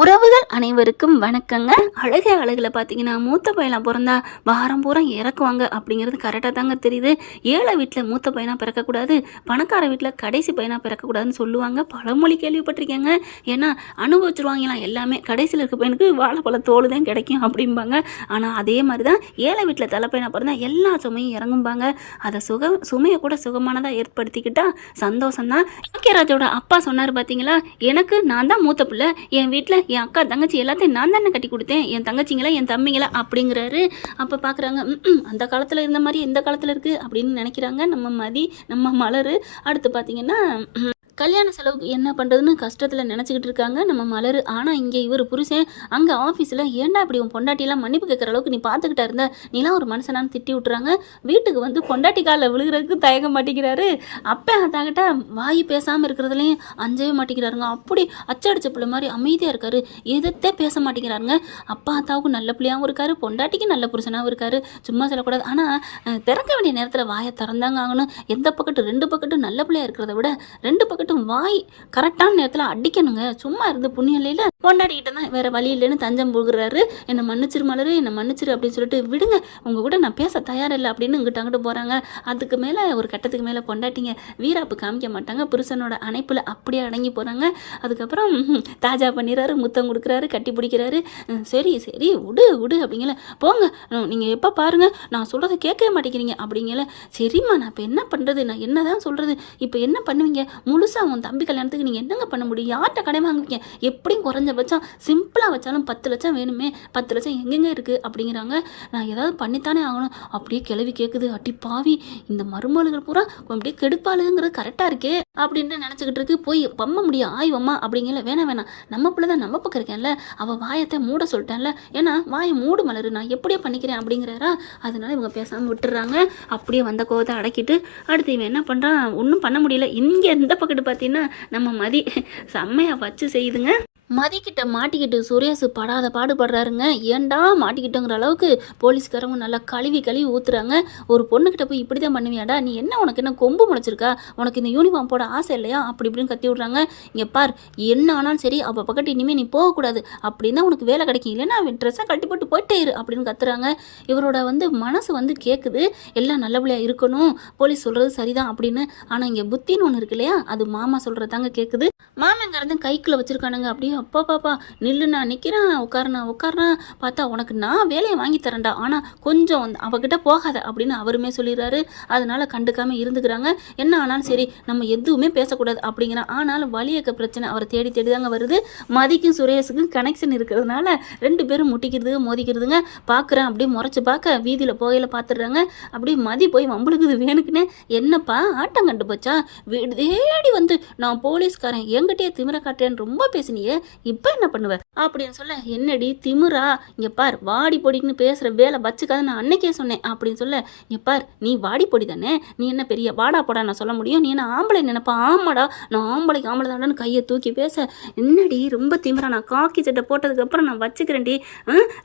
உறவுகள் அனைவருக்கும் வணக்கங்க. அழகில் பார்த்தீங்கன்னா மூத்த பையனாக பிறந்தா வாரம் பூரா இறக்குவாங்க அப்படிங்கிறது கரெக்டாக தாங்க தெரியுது. ஏழை வீட்டில் மூத்த பையனாக பிறக்கக்கூடாது, பணக்கார வீட்டில் கடைசி பையனாக பிறக்கக்கூடாதுன்னு சொல்லுவாங்க. பழமொழி கேள்விப்பட்டிருக்கேங்க. ஏன்னா அனுபவிச்சிருவாங்களாம் எல்லாமே. கடைசியில் இருக்க பையனுக்கு வாழைப்பழ தோல் தான் கிடைக்கும் அப்படிம்பாங்க. ஆனால் அதே மாதிரி தான் ஏழை வீட்டில் தலைப்பையனாக பிறந்தா எல்லா சுமையும் இறங்கும்பாங்க. அதை சுமையை கூட சுகமானதாக ஏற்படுத்திக்கிட்டா சந்தோஷம்தான். ராஜோட அப்பா சொன்னார் பார்த்தீங்களா, எனக்கு நான் தான் மூத்த பிள்ளை, என் வீட்டில் என் அக்கா தங்கச்சி எல்லாத்தையும் நான் தானே கட்டி கொடுத்தேன், என் தங்கச்சிங்களா என் தம்பிங்களா அப்படிங்கிறாரு. அப்போ பார்க்குறாங்க, அந்த காலத்தில் இருந்த மாதிரி இந்த காலத்தில் இருக்குது அப்படின்னு நினைக்கிறாங்க நம்ம மலர். அடுத்து பார்த்தீங்கன்னா கல்யாண செலவுக்கு என்ன பண்ணுறதுன்னு கஷ்டத்தில் நினச்சிக்கிட்டு இருக்காங்க நம்ம மலர். ஆனால் இங்கே இவர் புருஷன் அங்கே ஆஃபீஸில் ஏன்டா இப்படி உன் பொண்டாட்டிலாம் மன்னிப்பு கேட்குற அளவுக்கு நீ பார்த்துக்கிட்டா இருந்த, நீலாம் ஒரு மனுஷனான்னு திட்டி விட்டுறாங்க. வீட்டுக்கு வந்து பொண்டாட்டி காலில் விழுகிறதுக்கு தயங்க மாட்டேங்கிறாரு. அப்போ அதாகிட்ட வாய் பேசாமல் இருக்கிறதுலையும் அஞ்சவே மாட்டேங்கிறாருங்க. அப்படி அச்சடிச்ச பிள்ளை மாதிரி அமைதியாக இருக்காரு, எதிர்த்தே பேச மாட்டேங்கிறாருங்க. அப்பா அத்தாவுக்கும் நல்ல பிள்ளையாகவும் இருக்காரு, பொண்டாட்டிக்கு நல்ல புருஷனாகவும் இருக்காரு. சும்மா சொல்லக்கூடாது, ஆனால் திறக்க வேண்டிய நேரத்தில் வாயை திறந்தாங்க ஆகணும். எந்த பக்கத்து ரெண்டு பக்கத்து நல்ல பிள்ளையாக இருக்கிறத விட ரெண்டு பக்கத்து வாய் கரெக்டான நேரத்தில் அடிக்கணுங்க. சும்மா இருந்து புண்ணியம் இல்லையில, கொண்டாடிக்கிட்ட தான் வேற வழி இல்லைன்னு தஞ்சம் போடுறாரு. என்னை மன்னிச்சிரு மலரு, என்னை மன்னிச்சிரு அப்படின்னு சொல்லிட்டு விடுங்க, உங்க கூட நான் பேச தயாரில்லை அப்படின்னு இங்கிட்ட அங்கிட்டு போறாங்க. அதுக்கு மேலே ஒரு கட்டத்துக்கு மேலே பொண்டாட்டிங்க வீராப்பு காமிக்க மாட்டாங்க. புருஷனோட அணைப்பில் அப்படியே அடங்கி போறாங்க. அதுக்கப்புறம் தாஜா பண்ணிடுறாரு, முத்தம் கொடுக்குறாரு, கட்டி பிடிக்கிறாரு. சரி சரி விடு விடு அப்படிங்கல, போங்க நீங்கள் எப்போ பாருங்க நான் சொல்கிறத கேட்கவே மாட்டேங்கிறீங்க அப்படிங்கல. சரிம்மா நான் இப்போ என்ன பண்ணுறது, நான் என்ன தான் சொல்கிறது, இப்போ என்ன பண்ணுவீங்க, முழுசாக உன் தம்பி கல்யாணத்துக்கு நீங்கள் என்னங்க பண்ண முடியும், யார்கிட்ட கடை வாங்குவீங்க, எப்படியும் குறைஞ்சபட்சம் சிம்பிளாக வச்சாலும் 10 லட்சம் வேணுமே, 10 லட்சம் எங்கெங்கே இருக்குது அப்படிங்கிறாங்க. நான் ஏதாவது பண்ணித்தானே ஆகணும். அப்படியே கிளவி கேட்குது, அட்டி பாவி இந்த மருமகளுகள் பூரா அப்படியே கெடுப்பாளுங்கிறது கரெக்டாக இருக்கே அப்படின்னு நினச்சிக்கிட்டு இருக்கு. போய் பம்ம முடியும் ஆய்வம்மா அப்படிங்கல. வேணாம் நம்ம பிள்ளை தான் நம்ம பக்கம் இருக்கேன்ல, அவள் வாயத்தை மூட சொல்லிட்டேன்ல, ஏன்னா வாயை மூடு மலரு, நான் எப்படியே பண்ணிக்கிறேன் அப்படிங்கிறாரா. அதனால இவங்க பேசாமல் விட்டுறாங்க. அப்படியே வந்த கோவத்தை அடக்கிட்டு அடுத்து இவன் என்ன பண்ணுறான், ஒன்றும் பண்ண முடியல. இங்கே இந்த பக்கத்து பார்த்தீங்கன்னா நம்ம மதி செம்மையாக வச்சு செய்யுதுங்க. மதிக்கிட்ட மாட்டிக்கிட்டு சுரேஷ் படாத பாடுபடுறாருங்க. ஏண்டா மாட்டிக்கிட்டோங்கிற அளவுக்கு போலீஸ்காரங்க நல்லா கழுவி ஊற்றுறாங்க. ஒரு பொண்ணுக்கிட்ட போய் இப்படி தான் பண்ணுவியாடா, நீ என்ன உனக்கு என்ன கொம்பு முளைச்சிருக்கா, உனக்கு இந்த யூனிஃபார்ம் போட ஆசை இல்லையா அப்படி இப்படின்னு கத்தி விட்றாங்க. இங்கே பார், என்ன ஆனாலும் சரி அப்போ பக்கத்து இனிமேல் நீ போகக்கூடாது, அப்படின்னா உனக்கு வேலை கிடைக்கும், இல்லைன்னா ட்ரெஸ்ஸை கட்டி போட்டு போயிட்டே இரு அப்படின்னு கத்துறாங்க. இவரோட மனசு கேட்குது, எல்லாம் நல்லபடியாக இருக்கணும், போலீஸ் சொல்கிறது சரிதான் அப்படின்னு. ஆனால் இங்கே புத்தின்னு ஒன்று இருக்கு இல்லையா, அது மாமா சொல்கிறதாங்க கேட்குது. மாமங்கிறது கைக்குள்ளே வச்சுருக்கானுங்க. அப்படியே அப்பா பாப்பா நில்லு, நான் நிற்கிறேன், உட்காரணா பார்த்தா உனக்கு நான் வேலையை வாங்கி தரேன்டா, ஆனால் கொஞ்சம் அவகிட்ட போகாத அப்படின்னு அவருமே சொல்லிடுறாரு. அதனால கண்டுக்காமல் இருந்துக்கிறாங்க. என்ன ஆனாலும் சரி நம்ம எதுவுமே பேசக்கூடாது அப்படிங்கிறான். ஆனாலும் வலியக்க பிரச்சனை அவரை தேடி தாங்க வருது. மதிக்கும் சுரேஷுக்கும் கனெக்ஷன் இருக்கிறதுனால 2 பேரும் முட்டிக்கிறது மோதிக்கிறதுங்க. பார்க்குறேன் அப்படியே முறைச்சி பார்க்க வீதியில் போகையில் பார்த்துடுறாங்க. அப்படியே மதி போய் வம்பளுக்குது வேணுக்குன்னு. என்னப்பா ஆட்டம் கண்டு போச்சா, வீடு தேடி வந்து நான் போலீஸ்காரன் என்கிட்டயே திமிர காட்டுறேன்னு ரொம்ப பேசினியே, இப்போ என்ன பண்ணுவ அப்படின்னு சொல்ல, என்னடி திமிரா, இங்கே பார் வாடி பொடின்னு பேசுகிற வேலை வச்சுக்காத, நான் அன்னைக்கே சொன்னேன் அப்படின்னு சொல்ல, இங்கே பார் நீ வாடி பொடி தானே, நீ என்ன பெரிய வாடா போடா நான் சொல்ல முடியும், நீ என்ன ஆம்பளை நினைப்பா, ஆமாடா நான் ஆம்பளை தாண்டான்னு கையை தூக்கி பேச, என்னடி ரொம்ப திமிரா, நான் காக்கி சட்டை போட்டதுக்கப்புறம் நான் வச்சுக்கிறேன்டி,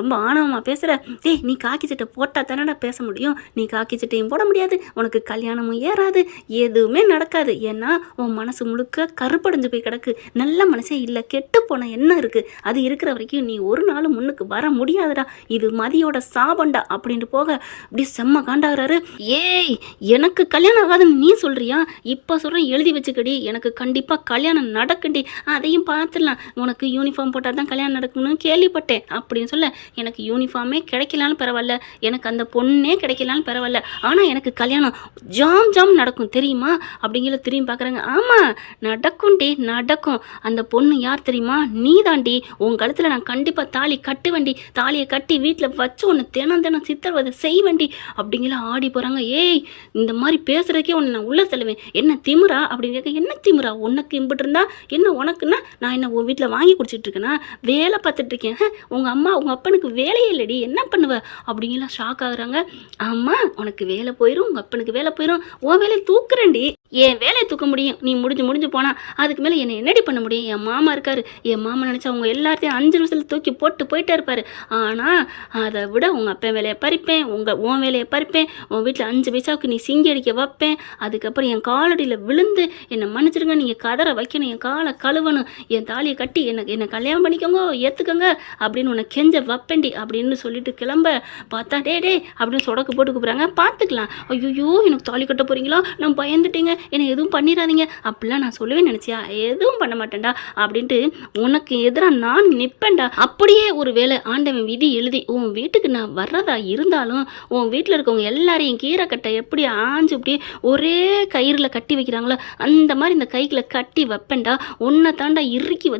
ரொம்ப ஆணவமாக பேசுகிற, ஏய் நீ காக்கி சட்டை போட்டால் தானடா பேச முடியும், நீ காக்கி சட்டையும் போட முடியாது, உனக்கு கல்யாணமும் ஏறாது, எதுவுமே நடக்காது, ஏன்னா உன் மனசு முழுக்க கருப்படைஞ்சு போய் கிடக்கு, நல்ல மனசே இல்லை, கெட்டு போன என்ன இருக்கு, அது இருக்கிற வரைக்கும் நீ ஒரு நாள் முன்னுக்கு வர முடியாதுடா, இது மதியோட சாபண்டா அப்படின்ட்டு போக அப்படி செம்ம காண்டாகிறாரு. ஏய் எனக்கு கல்யாணம் ஆகாதுன்னு நீ சொல்றியா, இப்போ சொல்கிறேன் எழுதி வச்சுக்கடி, எனக்கு கண்டிப்பாக கல்யாணம் நடக்குண்டி, அதையும் பார்த்துடலாம், உனக்கு யூனிஃபார்ம் போட்டால் தான் கல்யாணம் நடக்கணும்னு கேள்விப்பட்டேன் அப்படின்னு சொல்ல, எனக்கு யூனிஃபார்மே கிடைக்கலான்னு பரவாயில்ல, எனக்கு அந்த பொண்ணே கிடைக்கலான்னு பரவாயில்ல, ஆனால் எனக்கு கல்யாணம் ஜாம் நடக்கும் தெரியுமா அப்படிங்கிற திரும்பி பார்க்குறாங்க. ஆமாம் நடக்கும்டி நடக்கும், அந்த பொண்ணு யார் தெரியுமா, நீ தாண்டி, உன் கழுத்தில் நான் கண்டிப்பாக தாலி கட்டுவேண்டி, தாலியை கட்டி வீட்டில் வச்சு உன்னை தினம் சித்திரவதை செய்வேண்டி அப்படிங்கிற ஆடி போகிறாங்க. ஏய் இந்த மாதிரி பேசுகிறதுக்கே உன்னை நான் உள்ள செல்லுவேன், என்ன திமிரா அப்படின்னு கேட்க, என்ன திமிரா உனக்கு இம்பிட்டு இருந்தா என்ன, உனக்குன்னா நான் என்ன உன் வீட்டில் வாங்கி குடிச்சிட்டு இருக்கேன்னா, வேலை பார்த்துட்டு இருக்கேன், உங்கள் அம்மா உங்கள் அப்பனுக்கு வேலையே இல்லடி, என்ன பண்ணுவ அப்படிங்கலாம் ஷாக் ஆகுறாங்க. ஆமாம் உனக்கு வேலை போயிடும், உங்கள் அப்பனுக்கு வேலை போயிடும், உன் வேலையை தூக்குறேன்டி என் வேலையை தூக்க முடியும், நீ முடிஞ்சு போனா அதுக்கு மேலே என்னை என்னடி பண்ண முடியும்? என் மாமா இருக்காரு, என் மாமா நினச்சா அவங்க எல்லாத்தையும் 5 நிமிஷத்தில் தூக்கி போட்டு போயிட்டே இருப்பார். ஆனால் அதை விட உங்கள் அப்பா வேலையை பறிப்பேன், உன் வேலையை பறிப்பேன், உன் வீட்டில் 5 பைசாவுக்கு நீ சிங்கி அடிக்க வைப்பேன், அதுக்கப்புறம் என் காலடியில் விழுந்து என்னை மன்னிச்சிடுங்க, நீங்கள் கதற வைக்கணும், என் காலை கழுவணும், என் தாலியை கட்டி என்னை கல்யாணம் பண்ணிக்கோங்க, ஏற்றுக்கோங்க அப்படின்னு உன்னை கெஞ்ச வைப்பேண்டி அப்படின்னு சொல்லிட்டு கிளம்ப பார்த்தா டே அப்படின்னு சொடக்கு போட்டு கூப்பிட்றாங்க. பார்த்துக்கலாம். ஐயோ எனக்கு தாலி கட்ட போகிறீங்களா, நான் பயந்துட்டேங்க, என்னை எதுவும் பண்ணிடாதீங்க அப்படிலாம் நான் சொல்லவே நினச்சியா, எதுவும் பண்ண மாட்டேன்டா அப்படின்ட்டு உனக்கு எதிராக நான் நிற்பேன்டா. அப்படியே ஒரு வேளை ஆண்டவன் விதி எழுதி உன் வீட்டுக்கு நான் வர்றதா இருந்தாலும் உன் வீட்டில் இருக்கவங்க எல்லாரையும் கீரை கட்டை எப்படி ஆஞ்சு இப்படி ஒரே கயிறில் கட்டி வைக்கிறாங்களோ அந்த மாதிரி இந்த கைகளை கட்டி வைப்பேன்டா. உன்னை தாண்டா இறுக்கி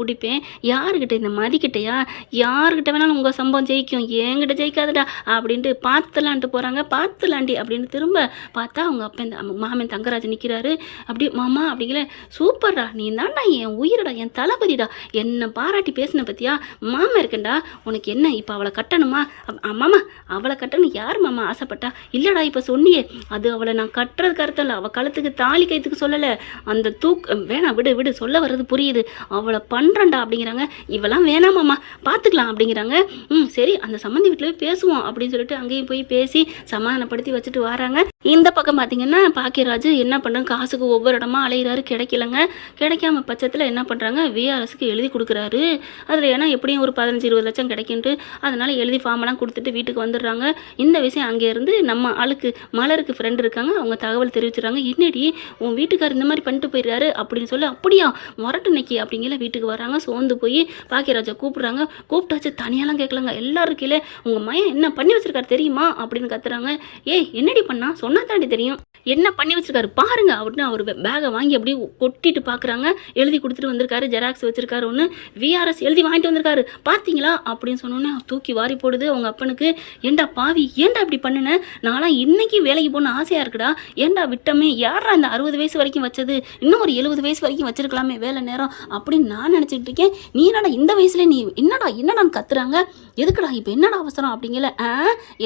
பிடிப்பேன். யாருக்கிட்ட, இந்த மதிக்கிட்டையா, யாருக்கிட்ட வேணாலும் உங்கள் சம்பவம் ஜெயிக்கும், என்கிட்ட ஜெயிக்காதுடா அப்படின்ட்டு பார்த்துலான்ட்டு போகிறாங்க. பார்த்துலாண்டி அப்படின்னு திரும்ப பார்த்தா அவங்க அப்பா இந்த மாமன் தங்கராஜ் நிற்கிறாரு. அப்படி மாமா அப்படிங்கிற சூப்பர்டா, நீ தான்டா என் உயிரடா, என் தளபதிடா, என்னை பாராட்டி பேசின பற்றியா, மாமா இருக்கேன்டா, உனக்கு என்ன இப்போ அவளை கட்டணுமா? மாமா அவளை கட்டணும் யார் மாமா ஆசைப்பட்டா? இல்லைடா இப்போ சொன்னியே, அது அவளை நான் கட்டுறதுக்கு அர்த்தம் இல்லை, அவள் கழுத்துக்கு தாலி கைத்துக்கு சொல்லலை, அந்த வேணாம் விடு சொல்ல வர்றது புரியுது, அவளை பண்ணுறேன்டா அப்படிங்கிறாங்க. இவெல்லாம் வேணாம் மாமா பார்த்துக்கலாம் அப்படிங்கிறாங்க. சரி அந்த சம்மந்தி வீட்டில் பேசுவோம் அப்படின்னு சொல்லிட்டு அங்கேயும் போய் பேசி சமாதானப்படுத்தி வச்சுட்டு வராங்க. இந்த பக்கம் பார்த்தீங்கன்னா பாக்கியராஜ் என்ன பண்ணுறாங்க, காசுக்கு ஒவ்வொரு இடமா அலைகிறாரு, கிடைக்கலங்க. கிடைக்காம பட்சத்தில் என்ன பண்ணுறாங்க, விஆர்எஸ்க்கு எழுதி கொடுக்குறாரு. அதில் ஏன்னா எப்படியும் ஒரு 15-20 லட்சம் கிடைக்குன்ட்டு அதனால் எழுதி ஃபார்மெல்லாம் கொடுத்துட்டு வீட்டுக்கு வந்துடுறாங்க. இந்த விஷயம் அங்கேருந்து நம்ம ஆளுக்கு மலருக்கு ஃப்ரெண்டு இருக்காங்க, அவங்க தகவல் தெரிவிச்சுறாங்க. என்னடி உன் வீட்டுக்கார் இந்த மாதிரி பண்ணிட்டு போயிடுறாரு அப்படின்னு சொல்லி, அப்படியா வரட்டு நிக்கி அப்படிங்கிற வீட்டுக்கு வராங்க. சோர்ந்து போய் பாக்கியராஜை கூப்பிட்றாங்க. கூப்பிட்டாச்சு தனியாலாம் கேட்கலாங்க, எல்லாரும் கீழே உங்கள் மையம் என்ன பண்ணி வச்சிருக்காரு தெரியுமா அப்படின்னு கத்துறாங்க. ஏய் என்னடி பண்ணா சொன்னா தாண்டி தெரியும், என்ன பண்ணி வச்சிருக்காரு பாருங்க அப்படின்னு அவர் பேகை வாங்கி அப்படியே கொட்டிட்டு பார்க்குறாங்க. எழுதி கொடுத்துட்டு வந்திருக்காரு, ஜெராக்ஸ் வச்சிருக்காரு, ஒன்று விஆர்எஸ் எழுதி வாங்கிட்டு வந்திருக்காரு பார்த்தீங்களா அப்படின்னு சொன்னோன்னே தூக்கி வாரி போடுது அவங்க அப்பனுக்கு. ஏண்டா பாவி, ஏண்டா இப்படி பண்ணுன, நான்லாம் இன்னைக்கு வேலைக்கு போன ஆசையாக இருக்குடா, ஏண்டா விட்டமே, யாரா இந்த 60 வயசு வரைக்கும் வச்சது, இன்னும் ஒரு 70 வயசு வரைக்கும் வச்சிருக்கலாமே வேலை நேரம் அப்படின்னு நான் நினச்சிட்டு இருக்கேன். நீ என்னடா இந்த வயசுல நீ என்னடான்னு கத்துறாங்க, எதுக்குடா இப்போ என்னடா அவசரம் அப்படிங்கல.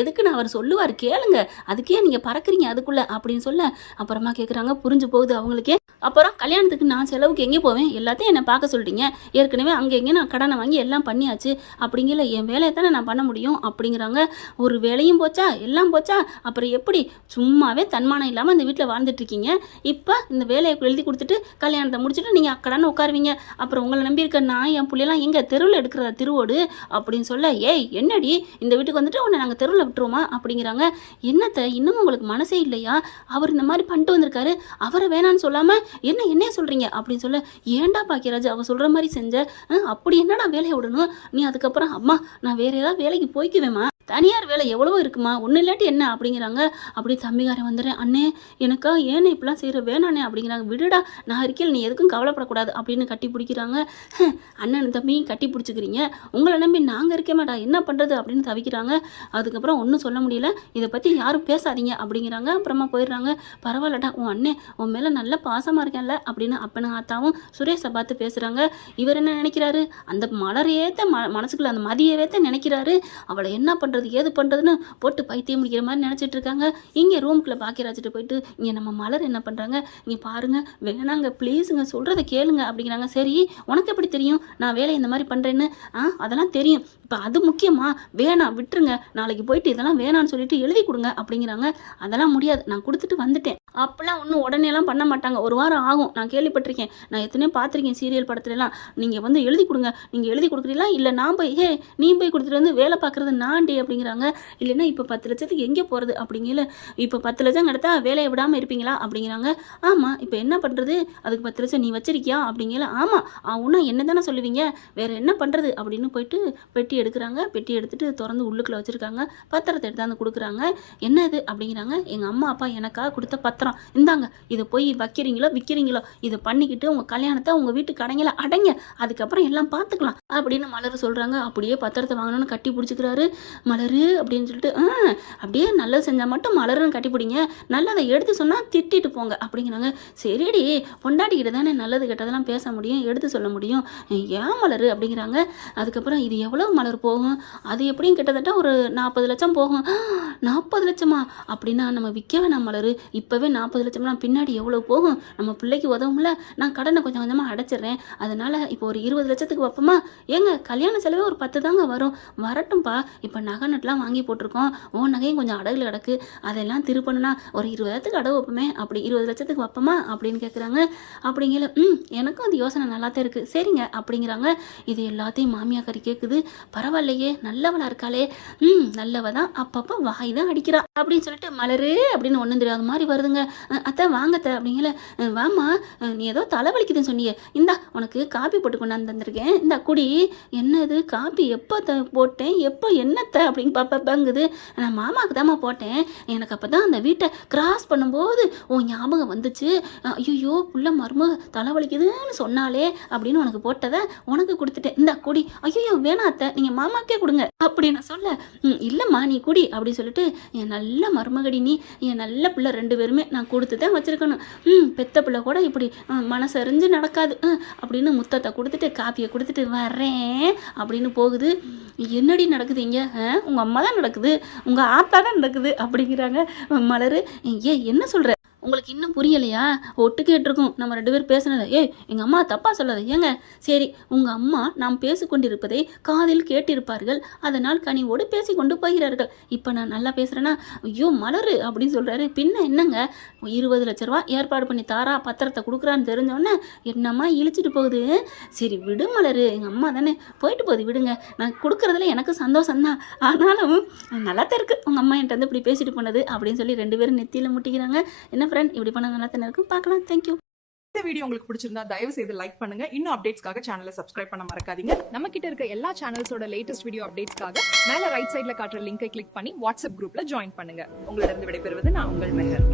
எதுக்குன்னு அவர் சொல்லுவார் கேளுங்க, அதுக்கே நீங்கள் பறக்குறீங்க அதுக்குள்ளே அப்படின்னு சொல்ல அப்புறமா கேட்குறாங்க. புரிஞ்சு போகுது அவங்களுக்கே. அப்புறம் கல்யாணத்துக்கு நான் செலவுக்கு எங்கே போவேன், எல்லாத்தையும் என்னை பார்க்க சொல்லிட்டீங்க, ஏற்கனவே அங்கே எங்கே நான் கடனை வாங்கி எல்லாம் பண்ணியாச்சு அப்படிங்கிற, என் வேலையை தானே நான் பண்ண முடியும் அப்படிங்கிறாங்க. ஒரு வேலையும் போச்சா எல்லாம் போச்சா, அப்புறம் எப்படி சும்மாவே தன்மானம் இல்லாமல் இந்த வீட்டில் வாழ்ந்துட்டுருக்கீங்க, இப்போ இந்த வேலையை எழுதி கொடுத்துட்டு கல்யாணத்தை முடிச்சுட்டு நீங்கள் அக்கடான்னு உட்காருவீங்க, அப்புறம் உங்களை நம்பி இருக்க நான் என் பிள்ளைலாம் எங்கே தெருவில் எடுக்கிற திருவோடு அப்படின்னு சொல்ல, ஏய் என்னடி இந்த வீட்டுக்கு வந்துட்டு உன்னை நாங்கள் தெருவில் விட்டுருவோமா அப்படிங்கிறாங்க. என்னத்தை இன்னமும் உங்களுக்கு மனசே இல்லையா, அவர் இந்த மாதிரி பண்ணிட்டு வந்திருக்காரு, அவரை வேணான்னு சொல்லாமல் என்னைய சொல்கிறீங்க அப்படின்னு சொல்ல, ஏண்டா பாக்கியராஜ் அவள் சொல்கிற மாதிரி செஞ்ச, அப்படி என்னடா வேலையை விடணும், நீ அதுக்கப்புறம் அம்மா நான் வேறு ஏதாவது வேலைக்கு போய்க்குவேம்மா, தனியார் வேலை எவ்வளவோ இருக்குமா, ஒன்றும் இல்லாட்டி என்ன அப்படிங்கிறாங்க. அப்படி தம்பிக்காரன் வந்துடுறேன், அண்ணே எனக்கா ஏன்னு இப்படிலாம் செய்கிற வேணாண்ணே அப்படிங்கிறாங்க. விடுடா நான் இருக்கையில் நீ எதுக்கும் கவலைப்படக்கூடாது அப்படின்னு கட்டி பிடிக்கிறாங்க. அண்ணன் தம்பியும் கட்டி பிடிச்சிக்கிறீங்க, உங்களை நம்பி நாங்கள் இருக்க மாட்டா என்ன பண்ணுறது அப்படின்னு தவிக்கிறாங்க. அதுக்கப்புறம் ஒன்றும் சொல்ல முடியல, இதை பற்றி யாரும் பேசாதீங்க அப்படிங்கிறாங்க. அப்புறமா போயிடுறாங்க. பரவாயில்லடா உன் அண்ணே உன் மேலே நல்ல பாசமாக இருக்கேன்ல அப்படின்னு அப்பனும் ஆத்தாவும் சுரேஷை பார்த்து பேசுகிறாங்க. இவர் என்ன நினைக்கிறாரு, அந்த மலரையேத்த மனசுக்குள்ள அந்த மதியவேத்த நினைக்கிறாரு, அவளை என்ன பண்ணுறது ஏது பண்ணுறதுன்னு போட்டு பைத்தியம் முடிக்கிற மாதிரி நினச்சிட்டு இருக்காங்க. இங்கே ரூம்குள்ளே பாக்கியராஜிட்டு போயிட்டு, இங்கே நம்ம மலர் என்ன பண்ணுறாங்க, இங்கே பாருங்கள் வேணாங்க ப்ளீஸுங்க சொல்கிறத கேளுங்க அப்படிங்கிறாங்க. சரி உனக்கு எப்படி தெரியும் நான் வேலை இந்த மாதிரி பண்ணுறேன்னு, அதெல்லாம் தெரியும், இப்போ அது முக்கியமா, வேணாம் விட்டுருங்க, நாளைக்கு போயிட்டு இதெல்லாம் வேணான்னு சொல்லிட்டு எழுதி கொடுங்க அப்படிங்கிறாங்க. அதெல்லாம் முடியாது, நான் கொடுத்துட்டு வந்துட்டேன், அப்போல்லாம் ஒன்றும் உடனேலாம் பண்ண மாட்டாங்க, ஒரு வாரம் ஆகும், நான் கேள்விப்பட்டிருக்கேன், நான் எத்தனையோ பார்த்துருக்கேன் சீரியல் படத்துலலாம், நீங்கள் வந்து எழுதி கொடுங்க, நீங்கள் எழுதி கொடுக்குறீங்களா இல்லை நான் போய் நீ போய் கொடுத்துட்டு வந்து வேலை பார்க்குறது நான்டி அப்படிங்கிறாங்க. இல்லைன்னா இப்போ 10 லட்சத்துக்கு எங்கே போகிறது அப்படிங்கல, இப்போ 10 லட்சம் கிடத்தா வேலையை விடாமல் இருப்பீங்களா அப்படிங்கிறாங்க. ஆமாம் இப்போ என்ன பண்ணுறது, அதுக்கு 10 லட்சம் நீ வச்சிருக்கியா அப்படிங்கல. ஆமாம் ஒன்றா என்ன தானே சொல்லுவீங்க, வேறு என்ன பண்ணுறது அப்படின்னு போயிட்டு பெட்டி எடுக்கிறாங்க. பெட்டி எடுத்துகிட்டு திறந்து உள்ளுக்குள்ளே வச்சுருக்காங்க. பத்திரத்தை எடுத்தாந்து கொடுக்குறாங்க. என்ன இது அப்படிங்கிறாங்க. எங்கள் அம்மா அப்பா எனக்காக கொடுத்த பத்திரம், இந்தாங்க இதை போய் வைக்கிறீங்களோ விற்கிறீங்களோ இதை பண்ணிக்கிட்டு உங்கள் கல்யாணத்தை உங்கள் வீட்டு கடைங்கள அடைங்க, அதுக்கப்புறம் எல்லாம் பார்த்துக்கலாம் அப்படின்னு மலர் சொல்கிறாங்க. அப்படியே பத்திரத்தை வாங்கணும்னு கட்டி பிடிச்சிக்கிறாரு. மலரு அப்படின்னு சொல்லிட்டு அப்படியே நல்லது செஞ்சால் மட்டும் மலருன்னு கட்டி பிடிங்க, நல்லதை எடுத்து சொன்னால் திட்டிட்டு போங்க அப்படிங்கிறாங்க. சரிடி பொண்டாட்டிக்கிட்ட தானே நல்லது கெட்டதெல்லாம் பேச முடியும், எடுத்து சொல்ல முடியும், ஏன் மலரு அப்படிங்கிறாங்க. அதுக்கப்புறம் இது எவ்வளோ மலர் கார் போகும். அது எப்படியும் கிட்டத்தட்ட ஒரு 40 லட்சம் போகும். 40 லட்சமா? அப்படின்னா நம்ம விற்க வேணாம் மலரு. இப்போவே 40 லட்சம்னா பின்னாடி எவ்வளோ போகும்? நம்ம பிள்ளைக்கு உதவும்ல. நான் கடனை கொஞ்சம் கொஞ்சமாக அடைச்சிடுறேன். அதனால் இப்போ ஒரு 20 லட்சத்துக்கு வைப்போமா? ஏங்க கல்யாண செலவே ஒரு 10 தாங்க வரும். வரட்டும்ப்பா. இப்போ நகை நட்டுலாம் வாங்கி போட்டிருக்கோம். நகையும் கொஞ்சம் அடகுல கிடக்கு. அதெல்லாம் திருப்பணும்னா ஒரு 20 அடகு வைப்போமே. அப்படி 20 லட்சத்துக்கு வைப்போமா அப்படின்னு கேட்குறாங்க. அப்படிங்கிற எனக்கும் அந்த யோசனை நல்லா தான் இருக்குது. சரிங்க அப்படிங்கிறாங்க. இது எல்லாத்தையும் மாமியாக்காரி கேட்குது. பரவாயில்லையே, நல்லவளா இருக்காளே. நல்லவ தான், அப்பப்போ வாய் தான் அடிக்கிறா அப்படின்னு சொல்லிட்டு மலரு அப்படின்னு ஒன்றும் தெரியாத மாதிரி வருதுங்க. அத்தை வாங்கத்த அப்படிங்கல. வாமா, நீ ஏதோ தலைவலிக்குதுன்னு சொன்னியே, இந்தா உனக்கு காப்பி போட்டு கொண்டாந்து தந்திருக்கேன், இந்த குடி. என்னது காப்பி? எப்போ போட்டேன், எப்போ என்னத்த அப்படின்னு பாப்பாங்குது. நான் மாமாவுக்கு தாம்மா போட்டேன். எனக்கு அப்போ தான் அந்த வீட்டை கிராஸ் பண்ணும்போது ஞாபகம் வந்துச்சு. ஐயோ புள்ள மரும தலைவலிக்குதுன்னு சொன்னாலே அப்படின்னு உனக்கு போட்டதை உனக்கு கொடுத்துட்டேன், இந்த குடி. ஐயோ வேணாத்த, நீங்கள் மாமாக்கே கொடுங்க அப்படின்னு சொல்ல, இல்லைம்மா நீ குடி அப்படி சொல்லிட்டு, என் நல்ல மருமகடி நீ, என் நல்ல பிள்ளை 2 பேருமே நான் கொடுத்து தான் வச்சுருக்கணும். பெத்த பிள்ளை கூட இப்படி மனசறிஞ்சு நடக்காது அப்படின்னு முத்தத்தை கொடுத்துட்டு காப்பியை கொடுத்துட்டு வரேன் அப்படின்னு போகுது. என்னடி நடக்குது இங்கே? உங்கள் அம்மா தான் நடக்குது, உங்கள் ஆத்தா தான் நடக்குது அப்படிங்கிறாங்க மலரு. என்ன சொல்கிற? உங்களுக்கு இன்னும் புரியலையா? ஒட்டு கேட்டிருக்கும் நம்ம 2 பேர் பேசுனதை. எங்கள் அம்மா தப்பாக சொல்லாத. ஏங்க சரி, உங்கள் அம்மா நாம் பேசிக்கொண்டிருப்பதை காதில் கேட்டிருப்பார்கள், அதனால் கனிவோடு பேசி கொண்டு போகிறார்கள். இப்போ நான் நல்லா பேசுகிறேன்னா, ஐயோ மலரு அப்படின்னு சொல்கிறாரு. பின்ன என்னங்க, 20 லட்ச ரூபா ஏற்பாடு பண்ணி தாரா, பத்திரத்தை கொடுக்குறான்னு தெரிஞ்சோன்னே என்னம்மா இழிச்சிட்டு போகுது. சரி விடு மலரு, எங்கள் அம்மா தானே, போயிட்டு போகுது விடுங்க. நான் கொடுக்குறதுல எனக்கு சந்தோஷம்தான். ஆனாலும் நல்லா தான் இருக்குது உங்கள் அம்மா என்கிட்ட வந்து இப்படி பேசிட்டு போனது அப்படின்னு சொல்லி 2 பேரும் நெத்தியில் முட்டிக்கிறாங்க. என்ன ஃப்ரெண்ட், இப்படி பண்ண நல்லா தானே இருக்கும். பார்க்கலாம். தேங்க்யூ. இந்த வீடியோ உங்களுக்கு பிடிச்சிருந்தா தயவு செய்து லைக் பண்ணுங்க. இன்னும் அப்டேட்ஸ்க்காக சேனலை சப்ஸ்கிரைப் பண்ண மறக்காதீங்க. நம்ம கிட்ட இருக்க எல்லா சேனல்ஸோட லேட்டஸ்ட் வீடியோ அப்டேட்ஸ்க்காக மேல ரைட் சைடுல காட்டுற லிங்கை கிளிக் பண்ணி வாட்ஸ்அப் குரூப்ல ஜாயின் பண்ணுங்க. உங்களிடம் விடைபெறுவது நான் உங்கள் மெஹர்.